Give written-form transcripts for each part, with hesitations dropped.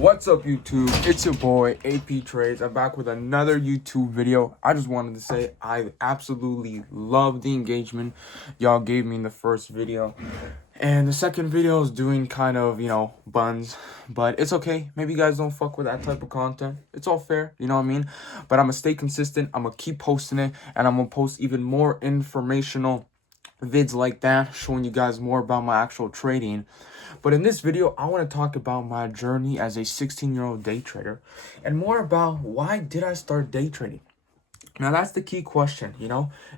What's up, YouTube? It's your boy AP Trades. I'm back with another YouTube video. I just wanted to say I absolutely love the engagement y'all gave me in the first video, and the second video is doing kind of, buns, but it's okay. Maybe you guys don't fuck with that type of content. It's all fair, you know what I mean? But I'm gonna stay consistent. I'm gonna keep posting it, and I'm gonna post even more informational vids like that, showing you guys more about my actual trading. But in this video, I want to talk about my journey as a 16-year-old day trader, and more about why did I start day trading. Now, that's the key question.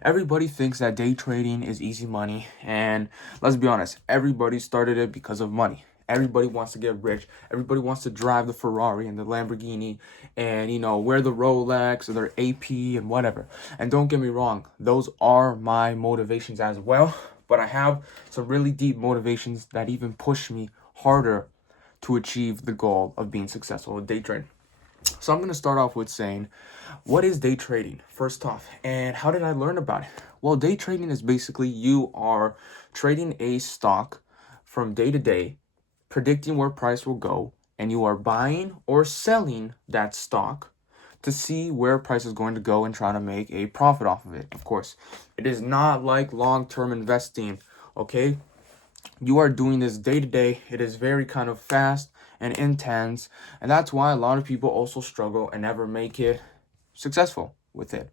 Everybody thinks that day trading is easy money, and let's be honest, everybody started it because of money. Everybody wants to get rich. Everybody wants to drive the Ferrari and the Lamborghini and, wear the Rolex or their AP and whatever. And don't get me wrong, those are my motivations as well. But I have some really deep motivations that even push me harder to achieve the goal of being successful with day trading. So I'm going to start off with saying, what is day trading, first off, and how did I learn about it? Well, day trading is basically you are trading a stock from day to day, predicting where price will go, and you are buying or selling that stock to see where price is going to go and trying to make a profit off of it. Of course, it is not like long-term investing, okay? You are doing this day to day. It is very kind of fast and intense, and that's why a lot of people also struggle and never make it successful with it.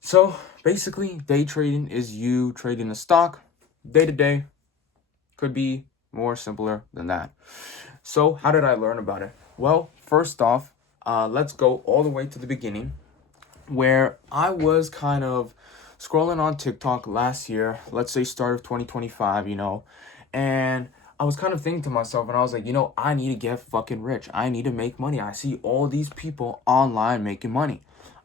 So basically, day trading is you trading a stock day to day. Could be more simpler than that. So how did I learn about it? Well, first off, let's go all the way to the beginning, where I was kind of scrolling on TikTok last year, let's say start of 2025, and I was kind of thinking to myself, and I was like, I need to get fucking rich. I need to make money. I see all these people online making money.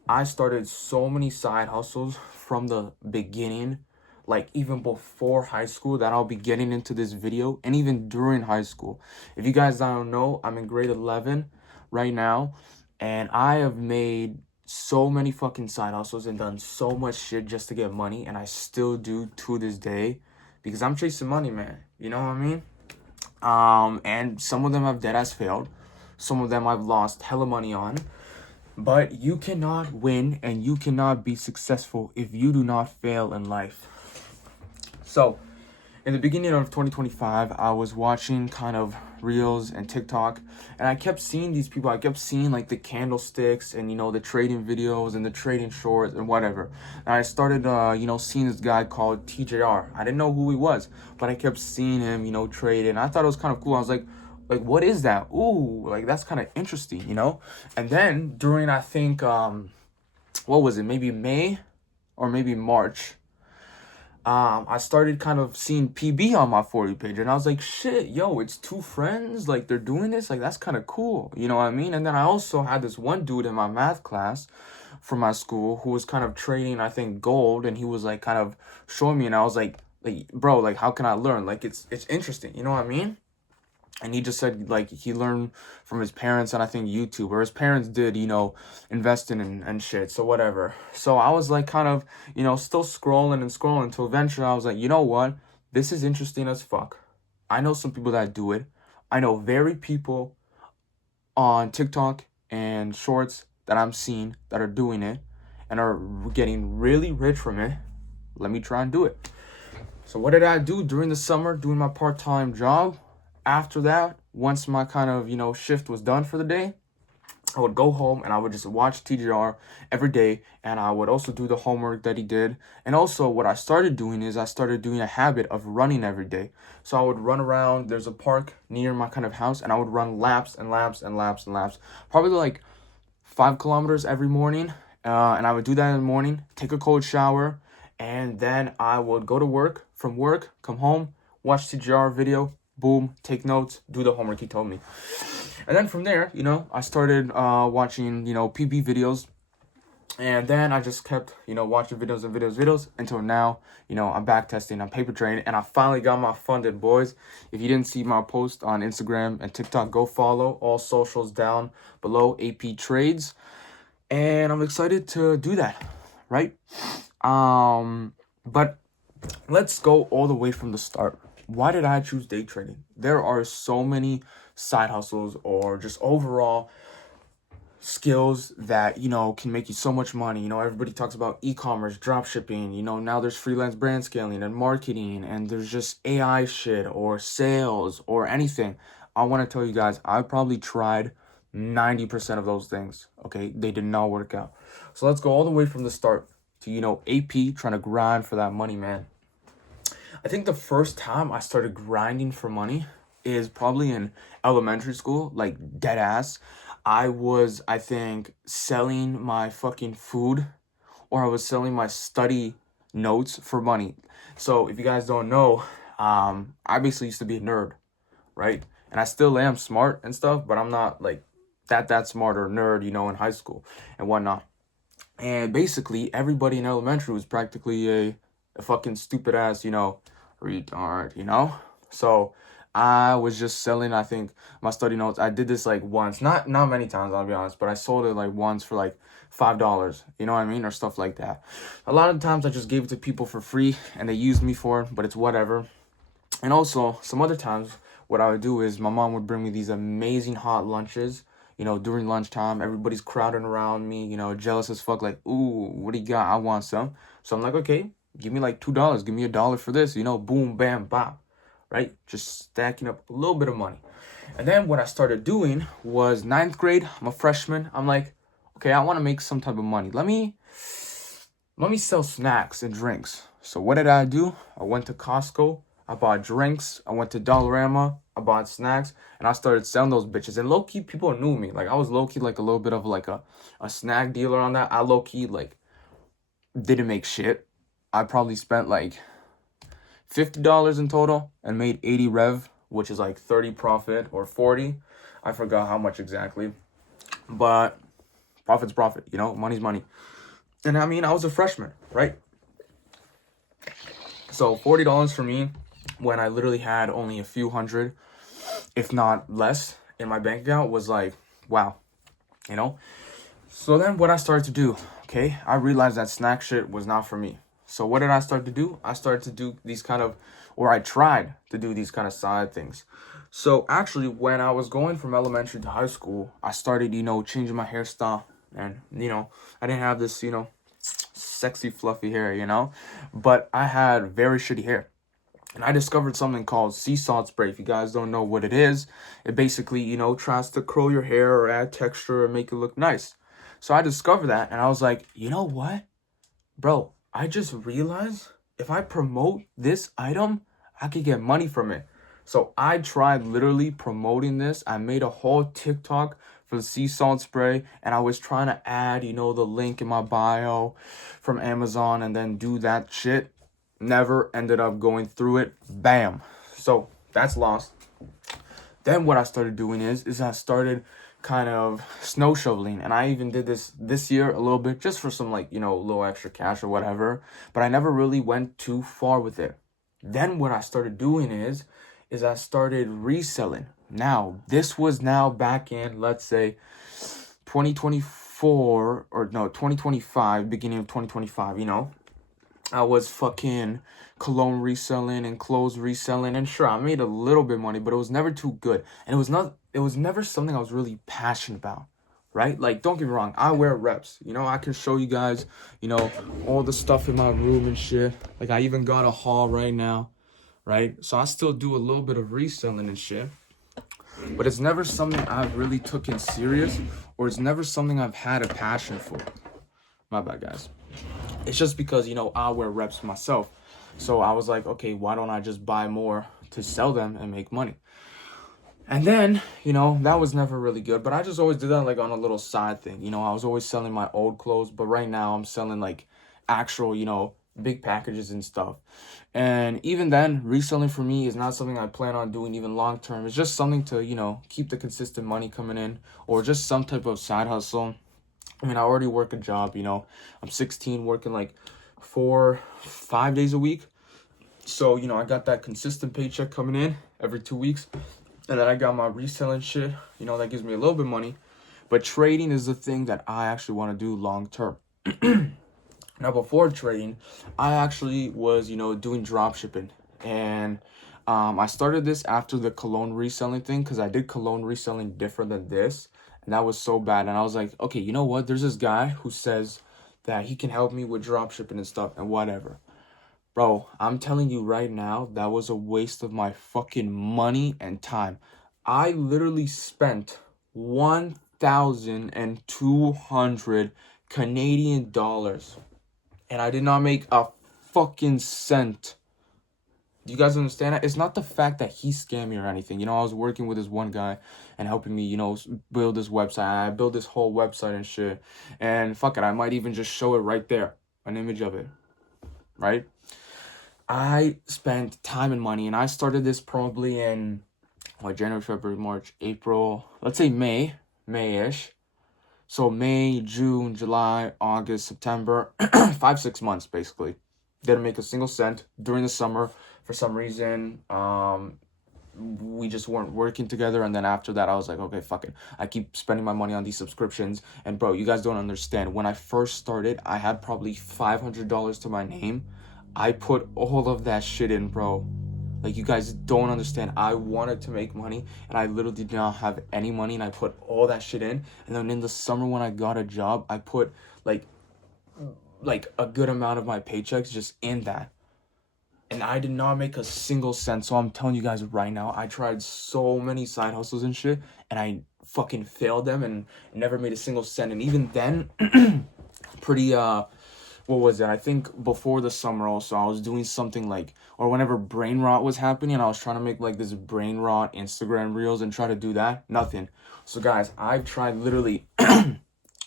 I started so many side hustles from the beginning, like even before high school, that I'll be getting into this video, and even during high school. If you guys don't know, I'm in grade 11 right now, and I have made so many fucking side hustles and done so much shit just to get money, and I still do to this day, because I'm chasing money, man. You know what I mean? And some of them have deadass failed. Some of them I've lost hella money on. But you cannot win and you cannot be successful if you do not fail in life. So, in the beginning of 2025, I was watching kind of Reels and TikTok, and I kept seeing these people. I kept seeing like the candlesticks and, the trading videos and the trading shorts and whatever. And I started, seeing this guy called TJR. I didn't know who he was, but I kept seeing him, trade. And I thought it was kind of cool. I was like, what is that? Ooh, like that's kind of interesting, And then during, I think, what was it? Maybe May or maybe March. I started kind of seeing PB on my For You page, and I was like, shit, yo, it's two friends, like they're doing this, like that's kind of cool, you know what I mean? And then I also had this one dude in my math class from my school who was kind of trading, I think, gold, and he was like kind of showing me, and I was like, bro, like how can I learn? Like it's interesting, you know what I mean? And he just said, like, he learned from his parents and I think YouTube, or his parents did, invest in and shit, so whatever. So I was like kind of, still scrolling until eventually I was like, you know what? This is interesting as fuck. I know some people that do it. I know very people on TikTok and shorts that I'm seeing that are doing it and are getting really rich from it. Let me try and do it. So what did I do during the summer, doing my part-time job? After that, once my kind of, shift was done for the day, I would go home and I would just watch TGR every day, and I would also do the homework that he did. And also what I started doing is I started doing a habit of running every day. So I would run around, there's a park near my kind of house, and I would run laps and laps and laps and laps, probably like 5 kilometers every morning. And I would do that in the morning, take a cold shower, and then I would go to work, from work, come home, watch TGR video, boom, take notes, do the homework he told me. And then from there, I started watching, PB videos. And then I just kept, watching videos until now, I'm back testing, I'm paper trading, and I finally got my funded, boys. If you didn't see my post on Instagram and TikTok, go follow all socials down below, AP Trades. And I'm excited to do that, right? But let's go all the way from the start. why did I choose day trading? There are so many side hustles or just overall skills that, can make you so much money. Everybody talks about e-commerce, drop shipping, now there's freelance brand scaling and marketing, and there's just AI shit or sales or anything. I want to tell you guys, I probably tried 90% of those things. Okay, they did not work out. So let's go all the way from the start to, AP, trying to grind for that money, man. I think the first time I started grinding for money is probably in elementary school, like dead ass. I was, I think, selling my fucking food, or I was selling my study notes for money. So if you guys don't know, I basically used to be a nerd, right? And I still am smart and stuff, but I'm not like that smart or nerd, in high school and whatnot. And basically, everybody in elementary was practically a fucking stupid ass, retard, So I was just selling, I think, my study notes. I did this like once, not many times, I'll be honest, but I sold it like once for like $5, you know what I mean, or stuff like that. A lot of times I just gave it to people for free and they used me for it, but it's whatever. And also, some other times, what I would do is my mom would bring me these amazing hot lunches. During lunchtime, everybody's crowding around me, jealous as fuck, like, ooh, what do you got? I want some. So I'm like, okay, give me like $2. Give me $1 for this, boom, bam, bop, right? Just stacking up a little bit of money. And then what I started doing was ninth grade. I'm a freshman. I'm like, okay, I want to make some type of money. Let me sell snacks and drinks. So what did I do? I went to Costco. I bought drinks. I went to Dollarama. I bought snacks, and I started selling those bitches. And low key, people knew me. Like I was low key like a little bit of like a snack dealer on that. I low key like didn't make shit. I probably spent like $50 in total and made 80 rev, which is like 30 profit or 40. I forgot how much exactly, but profit's profit. Money's money. And I mean, I was a freshman, right? So $40 for me when I literally had only a few hundred, if not less, in my bank account was like, wow, So then what I started to do, okay, I realized that snack shit was not for me. So what did I start to do? I started to do these kind of, or I tried to do these kind of side things. So actually, when I was going from elementary to high school, I started, changing my hairstyle. And, I didn't have this, sexy fluffy hair, but I had very shitty hair. And I discovered something called sea salt spray. If you guys don't know what it is, it basically, tries to curl your hair or add texture or make it look nice. So I discovered that and I was like, you know what? Bro, I just realized if I promote this item, I could get money from it. So I tried literally promoting this. I made a whole TikTok for the sea salt spray, and I was trying to add, the link in my bio from Amazon and then do that shit. Never ended up going through it. Bam. So that's lost. Then what I started doing is I started kind of snow shoveling, and I even did this year a little bit just for some like, little extra cash or whatever, but I never really went too far with it. Then what I started doing is I started reselling. Now, this was now back in, let's say, 2024, or no, 2025, beginning of 2025, I was fucking cologne reselling and clothes reselling, and sure, I made a little bit of money, but it was never too good. And it was never something I was really passionate about, right? Like, don't get me wrong, I wear reps. I can show you guys, all the stuff in my room and shit. Like, I even got a haul right now, right? So I still do a little bit of reselling and shit. But it's never something I've really taken serious, or it's never something I've had a passion for. My bad, guys. It's just because, I wear reps myself. So I was like, okay, why don't I just buy more to sell them and make money? And then, that was never really good. But I just always did that like on a little side thing. I was always selling my old clothes. But right now I'm selling like actual, big packages and stuff. And even then, reselling for me is not something I plan on doing even long term. It's just something to, keep the consistent money coming in, or just some type of side hustle. I mean, I already work a job, I'm 16, working like 4-5 days a week. So, I got that consistent paycheck coming in every 2 weeks. And then I got my reselling shit, that gives me a little bit of money. But trading is the thing that I actually want to do long term. Now, before trading, I actually was, doing drop shipping. And I started this after the cologne reselling thing because I did cologne reselling different than this, and that was so bad. And I was like, okay, you know what? There's this guy who says that he can help me with drop shipping and stuff and whatever. Bro, I'm telling you right now, that was a waste of my fucking money and time. I literally spent 1,200 Canadian dollars and I did not make a fucking cent. Do you guys understand that? It's not the fact that he scammed me or anything. You know, I was working with this one guy and helping me, build this website. I built this whole website and shit. And fuck it, I might even just show it right there, an image of it, right? I spent time and money, and I started this probably in January, February, March, April, let's say May-ish. So May, June, July, August, September, 5-6 months basically. Didn't make a single cent during the summer. For some reason, we just weren't working together. And then after that, I was like, okay, fuck it. I keep spending my money on these subscriptions. And bro, you guys don't understand. When I first started, I had probably $500 to my name. I put all of that shit in, bro. Like, you guys don't understand. I wanted to make money, and I literally did not have any money, and I put all that shit in. And then in the summer when I got a job, I put, like a good amount of my paychecks just in that. And I did not make a single cent. So I'm telling you guys right now, I tried so many side hustles and shit, and I fucking failed them and never made a single cent. And even then, pretty, what was it? I think before the summer also, I was doing something like, or whenever brain rot was happening, I was trying to make like this brain rot Instagram reels and try to do that. Nothing. So guys, I've tried literally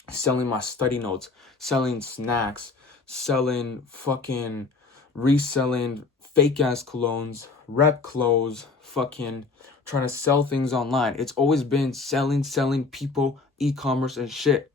selling my study notes, selling snacks, selling fucking reselling fake ass colognes, rep clothes, fucking trying to sell things online. It's always been selling people, e-commerce and shit.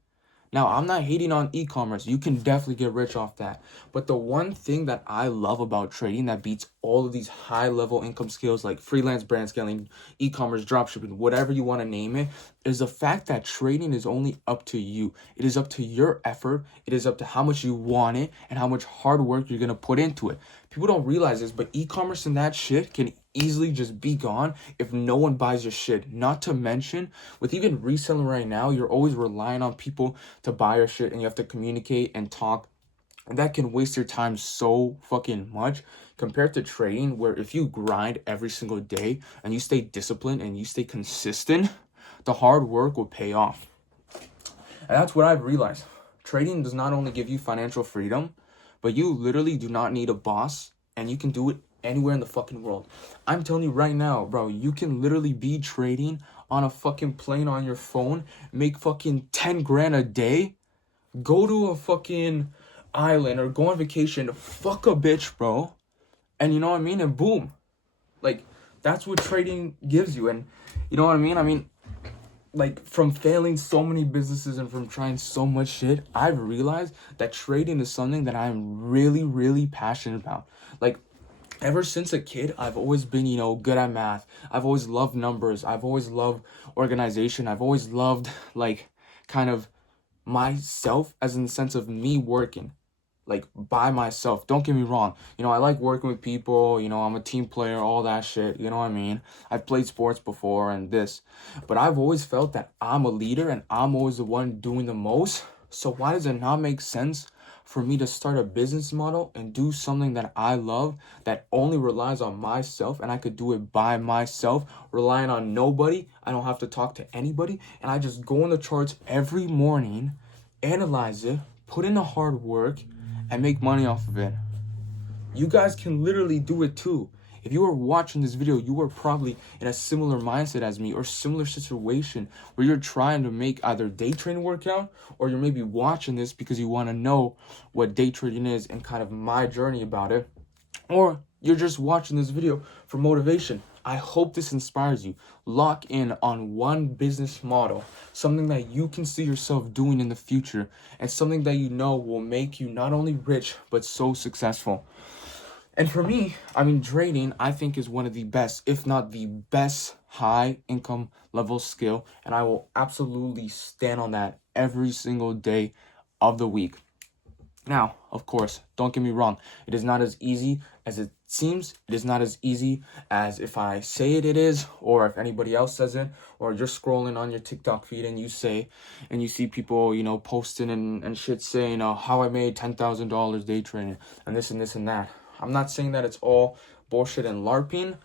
Now, I'm not hating on e-commerce. You can definitely get rich off that. But the one thing that I love about trading that beats all of these high-level income skills like freelance brand scaling, e-commerce, dropshipping, whatever you want to name it, is the fact that trading is only up to you. It is up to your effort. It is up to how much you want it and how much hard work you're going to put into it. People don't realize this, but e-commerce and that shit can easily just be gone if no one buys your shit. Not to mention, with even reselling right now, you're always relying on people to buy your shit and you have to communicate and talk. And that can waste your time so fucking much compared to trading, where if you grind every single day and you stay disciplined and you stay consistent, the hard work will pay off. And that's what I've realized. Trading does not only give you financial freedom, but you literally do not need a boss, and you can do it anywhere in the fucking world. I'm telling you right now, bro, you can literally be trading on a fucking plane on your phone, make fucking 10 grand a day, go to a fucking island or go on vacation, fuck a bitch, bro. And you know what I mean? And boom. Like, that's what trading gives you. And you know what I mean? I mean, like, from failing so many businesses and from trying so much shit, I've realized that trading is something that I'm really, really passionate about. Like, ever since a kid, I've always been, good at math. I've always loved numbers. I've always loved organization. I've always loved, like, kind of myself, as in the sense of me working, like, by myself. Don't get me wrong. I like working with people. I'm a team player, all that shit. You know what I mean? I've played sports before and this. But I've always felt that I'm a leader and I'm always the one doing the most. So why does it not make sense for me to start a business model and do something that I love that only relies on myself, and I could do it by myself, relying on nobody? I don't have to talk to anybody, and I just go on the charts every morning, analyze it, put in the hard work, and make money off of it. You guys can literally do it too. If you are watching this video, you are probably in a similar mindset as me or similar situation where you're trying to make either day trading work out, or you're maybe watching this because you want to know what day trading is and kind of my journey about it, or you're just watching this video for motivation. I hope this inspires you. Lock in on one business model, something that you can see yourself doing in the future, and something that you know will make you not only rich, but so successful. And for me, trading, I think, is one of the best, if not the best, high income level skill. And I will absolutely stand on that every single day of the week. Now, of course, don't get me wrong. It is not as easy as it seems. It is not as easy as if I say it is, or if anybody else says it, or you're scrolling on your TikTok feed and you see people, posting and shit saying, how I made $10,000 day trading and this and this and that. I'm not saying that it's all bullshit and LARPing,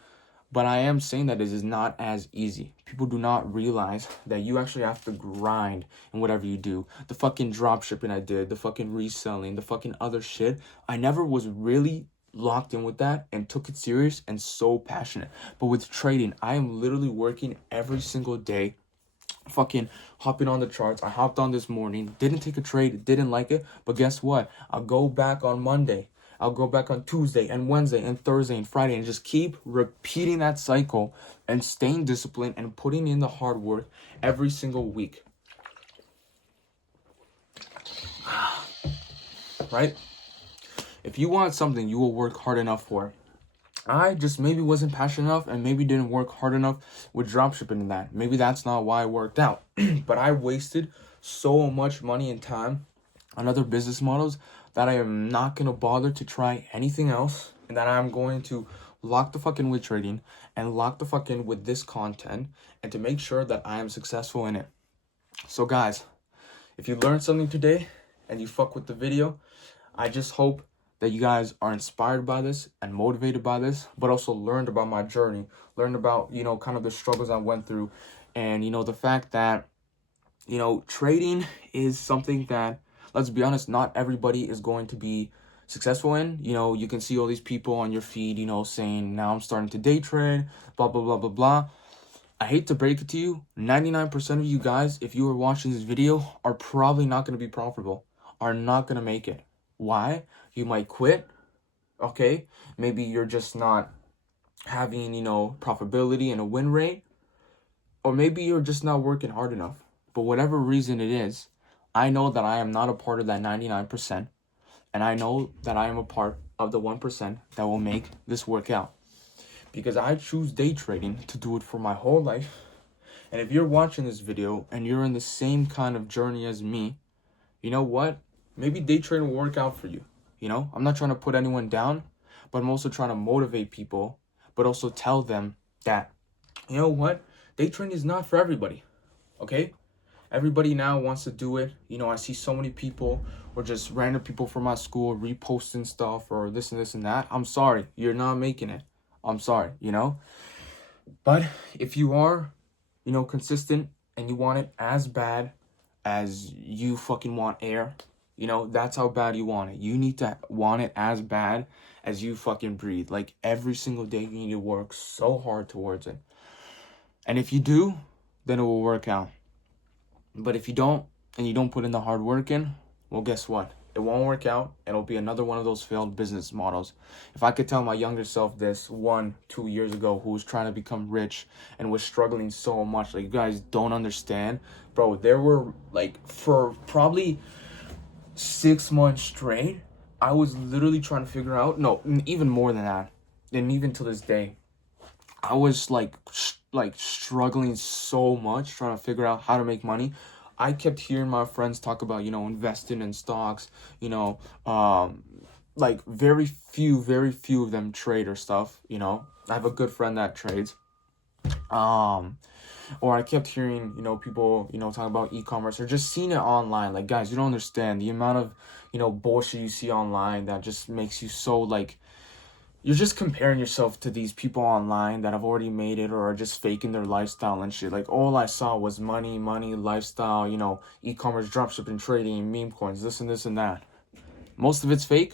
but I am saying that it is not as easy. People do not realize that you actually have to grind in whatever you do. The fucking drop shipping I did, the fucking reselling, the fucking other shit. I never was really locked in with that and took it serious and so passionate. But with trading, I am literally working every single day, fucking hopping on the charts. I hopped on this morning, didn't take a trade, didn't like it, but guess what? I'll go back on Monday. I'll go back on Tuesday and Wednesday and Thursday and Friday and just keep repeating that cycle and staying disciplined and putting in the hard work every single week. Right? If you want something, you will work hard enough for. I just maybe wasn't passionate enough and maybe didn't work hard enough with dropshipping and that. Maybe that's not why it worked out. But I wasted so much money and time on other business models that I am not going to bother to try anything else, and that I'm going to lock the fuck in with trading and lock the fuck in with this content and to make sure that I am successful in it. So guys, if you learned something today and you fuck with the video, I just hope that you guys are inspired by this and motivated by this, but also learned about my journey, learned about, kind of the struggles I went through, and, the fact that, trading is something that, let's be honest, not everybody is going to be successful in. You can see all these people on your feed, saying, now I'm starting to day trade, blah, blah, blah, blah, blah. I hate to break it to you, 99% of you guys, if you are watching this video, are probably not going to be profitable, are not going to make it. Why? You might quit, okay? Maybe you're just not having, profitability and a win rate, or maybe you're just not working hard enough. But whatever reason it is, I know that I am not a part of that 99%, and I know that I am a part of the 1% that will make this work out. Because I choose day trading to do it for my whole life. And if you're watching this video and you're in the same kind of journey as me, you know what? Maybe day trading will work out for you. I'm not trying to put anyone down, but I'm also trying to motivate people, but also tell them that, you know what? Day trading is not for everybody, okay? Everybody now wants to do it. I see so many people or just random people from my school reposting stuff or this and this and that. I'm sorry, you're not making it. I'm sorry, But if you are, consistent and you want it as bad as you fucking want air, that's how bad you want it. You need to want it as bad as you fucking breathe. Like every single day you need to work so hard towards it. And if you do, then it will work out. But if you don't, and you don't put in the hard work in, well, guess what? It won't work out. It'll be another one of those failed business models. If I could tell my younger self this 1-2 years ago, who was trying to become rich and was struggling so much, like, you guys don't understand. Bro, there were, like, for probably 6 months straight, I was literally trying to figure out, no, even more than that, and even to this day, I was like struggling so much trying to figure out how to make money. I kept hearing my friends talk about, investing in stocks, like very few of them trade or stuff, I have a good friend that trades. Or I kept hearing, people, talking about e-commerce or just seeing it online. Like, guys, you don't understand the amount of, bullshit you see online that just makes you so, like, you're just comparing yourself to these people online that have already made it or are just faking their lifestyle and shit. Like, all I saw was money, lifestyle, e-commerce, dropshipping, trading, meme coins, this and this and that. Most of it's fake.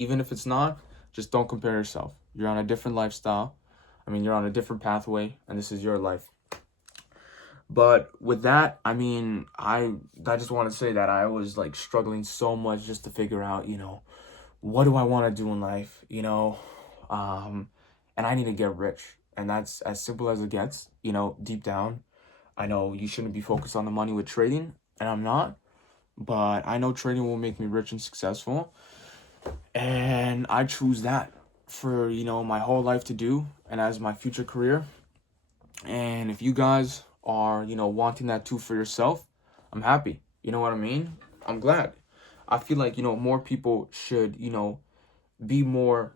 Even if it's not, just don't compare yourself. You're on a different lifestyle. You're on a different pathway, and this is your life. But with that, I just want to say that I was, like, struggling so much just to figure out, what do I want to do in life, and I need to get rich. And that's as simple as it gets, deep down. I know you shouldn't be focused on the money with trading, and I'm not. But I know trading will make me rich and successful. And I choose that for, my whole life to do and as my future career. And if you guys are, wanting that too for yourself, I'm happy. You know what I mean? I'm glad. I feel like, you know, more people should, you know, be more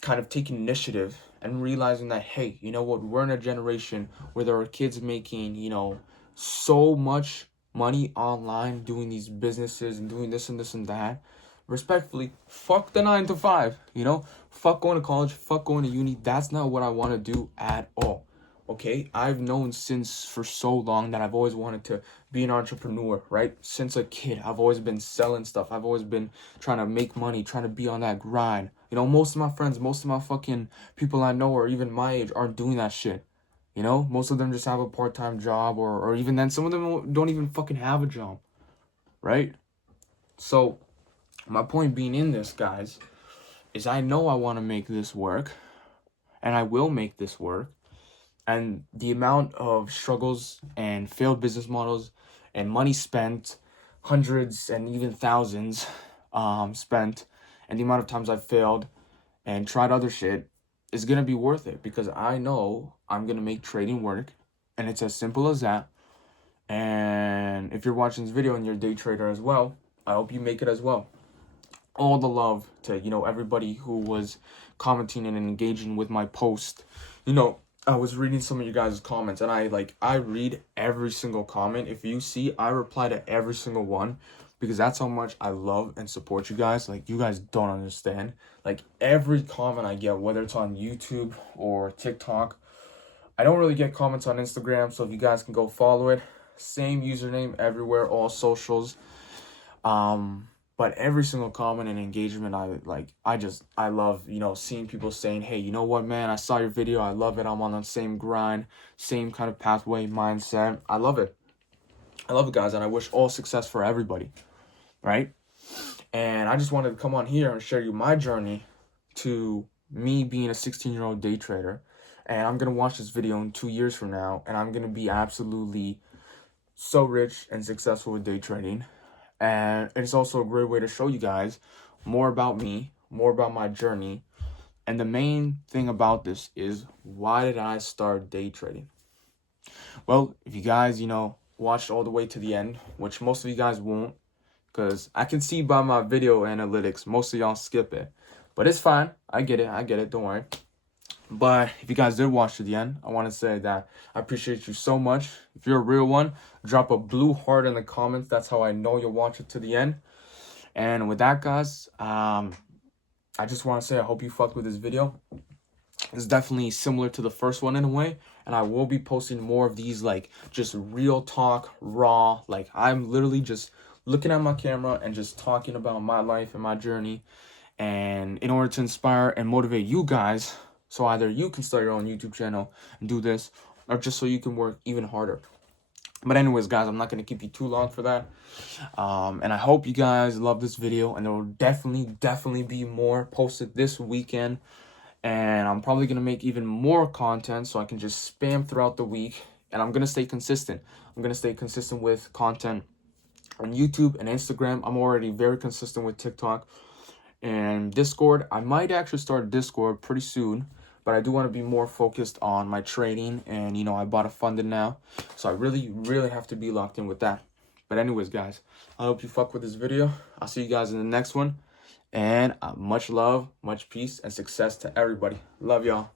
kind of taking initiative and realizing that, hey, you know what, we're in a generation where there are kids making, you know, so much money online doing these businesses and doing this and this and that. Respectfully, fuck the 9 to 5, you know, fuck going to college, fuck going to uni. That's not what I want to do at all. Okay, I've known since for so long that I've always wanted to be an entrepreneur, right? Since a kid, I've always been selling stuff. I've always been trying to make money, trying to be on that grind. You know, most of my friends, most of my fucking people I know or even my age aren't doing that shit. You know, most of them just have a part-time job, or even then some of them don't even fucking have a job, right? So my point being in this, guys, is I know I want to make this work, and I will make this work. And the amount of struggles and failed business models and money spent, hundreds and even thousands spent, and the amount of times I've failed and tried other shit is going to be worth it, because I know I'm going to make trading work, and it's as simple as that. And if you're watching this video and you're a day trader as well, I hope you make it as well. All the love to, you know, everybody who was commenting and engaging with my post. You know, I was reading some of you guys' comments, and I read every single comment. If you see, I reply to every single one, because that's how much I love and support you guys. Like, you guys don't understand. Like, every comment I get, whether it's on YouTube or TikTok. I don't really get comments on Instagram, so if you guys can go follow it. Same username everywhere, all socials. But every single comment and engagement, I love, you know, seeing people saying, hey, you know what, man, I saw your video, I love it, I'm on the same grind, same kind of pathway, mindset. I love it, guys, and I wish all success for everybody, right? And I just wanted to come on here and share you my journey to me being a 16-year-old day trader. And I'm gonna watch this video in 2 years from now, and I'm gonna be absolutely so rich and successful with day trading. And it's also a great way to show you guys more about me, more about my journey. And the main thing about this is, why did I start day trading? Well, if you guys, you know, watched all the way to the end, which most of you guys won't, because I can see by my video analytics, most of y'all skip it. But it's fine. I get it. Don't worry. But if you guys did watch to the end, I want to say that I appreciate you so much. If you're a real one, drop a blue heart in the comments. That's how I know you'll watch it to the end. And with that, guys, I just want to say I hope you fucked with this video. It's definitely similar to the first one in a way. And I will be posting more of these, like, just real talk, raw. Like, I'm literally just looking at my camera and just talking about my life and my journey. And in order to inspire and motivate you guys, so either you can start your own YouTube channel and do this, or just so you can work even harder. But anyways, guys, I'm not going to keep you too long for that. And I hope you guys love this video. And there will definitely be more posted this weekend. And I'm probably going to make even more content so I can just spam throughout the week. And I'm going to stay consistent. I'm going to stay consistent with content on YouTube and Instagram. I'm already very consistent with TikTok. And Discord, I might actually start Discord pretty soon, but I do want to be more focused on my trading, and, you know, I bought a funded now, so I really have to be locked in with that. But anyways, guys, I hope you fuck with this video. I'll see you guys in the next one, and much love, much peace, and success to everybody. Love y'all.